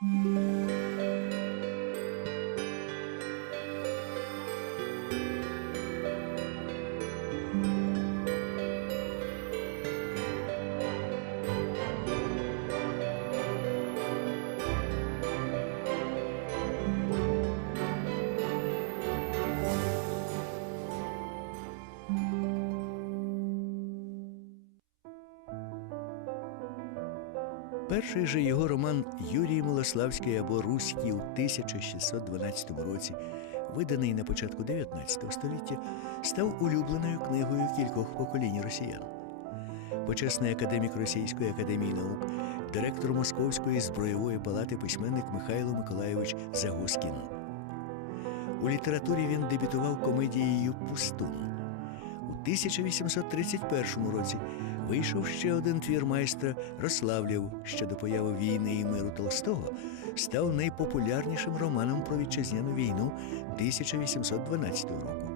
Música Перший же його роман Юрій Милославський або Руський у 1612 році, виданий на початку 19 століття, став улюбленою книгою кількох поколінь росіян. Почесний академік Російської академії наук, директор Московської зброєвої палати письменник Михайло Миколайович Загоскін. У літературі він дебютував комедією Пустун. У 1831 році вийшов ще один твір майстра Рославлєв, що до появи війни і миру Толстого став найпопулярнішим романом про вітчизняну війну 1812 року.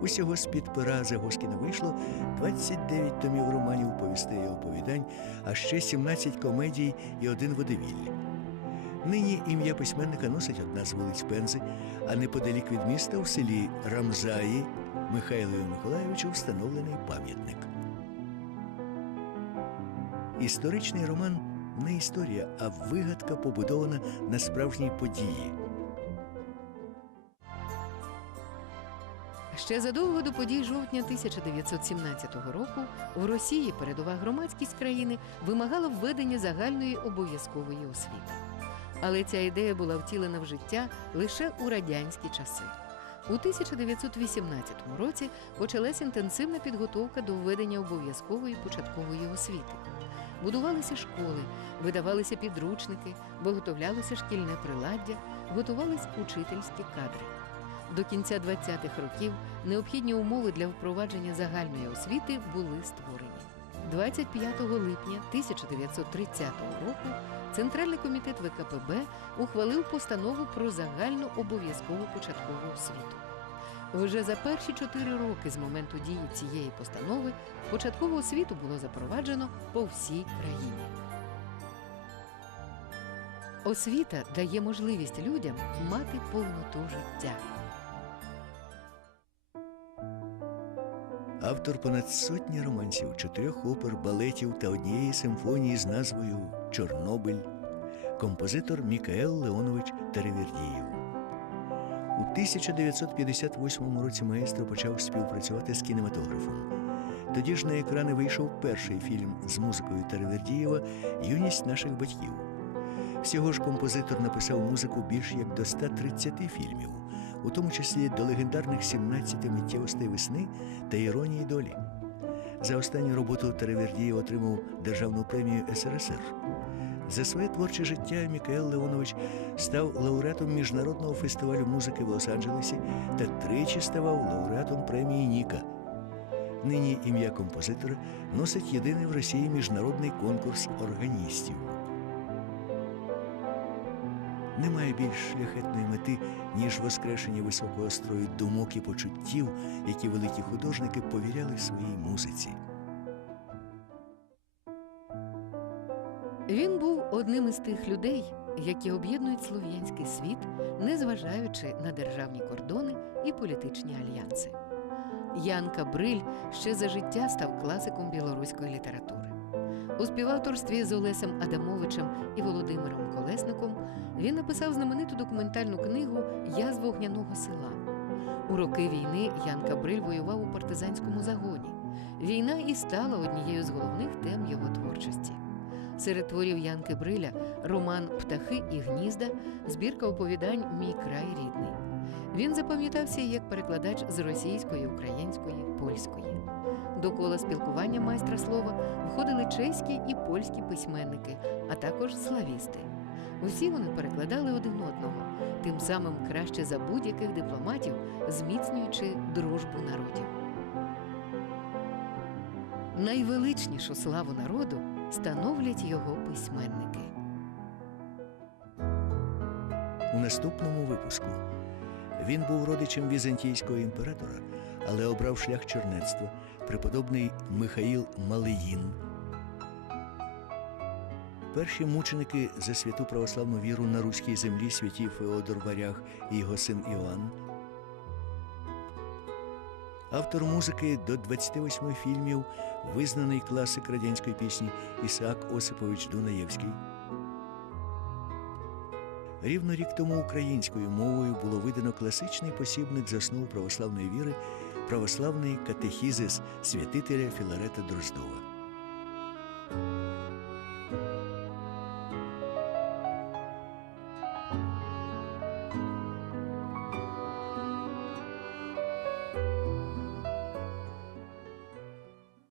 Усього з-під пера Загоскіна вийшло 29 томів романів, повістей і оповідань, а ще 17 комедій і один водевіль. Нині ім'я письменника носить одна з вулиць Пензи, а неподалік від міста в селі Рамзаї Михайлові Миколайовичу встановлений пам'ятник. Історичний роман не історія, а вигадка побудована на справжній події. Ще задовго до подій жовтня 1917 року в Росії передова громадськість країни вимагала введення загальної обов'язкової освіти. Але ця ідея була втілена в життя лише у радянські часи. У 1918 році почалась інтенсивна підготовка до введення обов'язкової початкової освіти. Будувалися школи, видавалися підручники, виготовлялося шкільне приладдя, готувались учительські кадри. До кінця 20-х років необхідні умови для впровадження загальної освіти були створені. 25 липня 1930 року Центральний комітет ВКПБ ухвалив постанову про загальну обов'язкову початкову освіту. Вже за перші чотири роки з моменту дії цієї постанови початкову освіту було запроваджено по всій країні. Освіта дає можливість людям мати повноту життя. Автор понад сотні романсів, чотирьох опер, балетів та однієї симфонії з назвою Чорнобиль, композитор Мікаел Леонович Теревірдієв. У 1958 році маестро почав співпрацювати з кінематографом. Тоді ж на екрани вийшов перший фільм з музикою Теревірдієва Юність наших батьків. Всього ж композитор написав музику більш як до 130 фільмів, у тому числі до легендарних 17 миттєвостей весни та іронії долі. За останню роботу Теревірдієв отримав Державну премію СРСР. За своє творче життя Мікаел Леонович став лауреатом міжнародного фестивалю музики в Лос-Анджелесі та тричі ставав лауреатом премії Ніка. Нині ім'я композитора носить єдиний в Росії міжнародний конкурс органістів. Немає більш шляхетної мети, ніж воскрешення високого строю думок і почуттів, які великі художники повіряли своїй музиці. Він був одним із тих людей, які об'єднують слов'янський світ, незважаючи на державні кордони і політичні альянси. Ян Кабриль ще за життя став класиком білоруської літератури. У співавторстві з Олесем Адамовичем і Володимиром Колесником він написав знамениту документальну книгу Я з вогняного села. У роки війни Ян Кабриль воював у партизанському загоні. Війна і стала однією з головних тем його творчості. Серед творів Янки Бриля роман Птахи і гнізда, збірка оповідань Мій край рідний. Він запам'ятався як перекладач з російської, української, польської. До кола спілкування майстра слова входили чеські і польські письменники, а також славісти. Усі вони перекладали один одного, тим самим краще за будь-яких дипломатів, зміцнюючи дружбу народів. Найвеличнішу славу народу становлять його письменники. У наступному випуску він був родичем візантійського імператора, але обрав шлях чернецтва, преподобний Михаїл Малиїн. Перші мученики за святу православну віру на руській землі святі Феодор Варяг і його син Іоанн. Автор музики до 28 фільмів, визнаний класик радянської пісні Ісаак Осипович Дунаєвський. Рівно рік тому українською мовою було видано класичний посібник з основ православної віри, православний катехізис святителя Філарета Дроздова.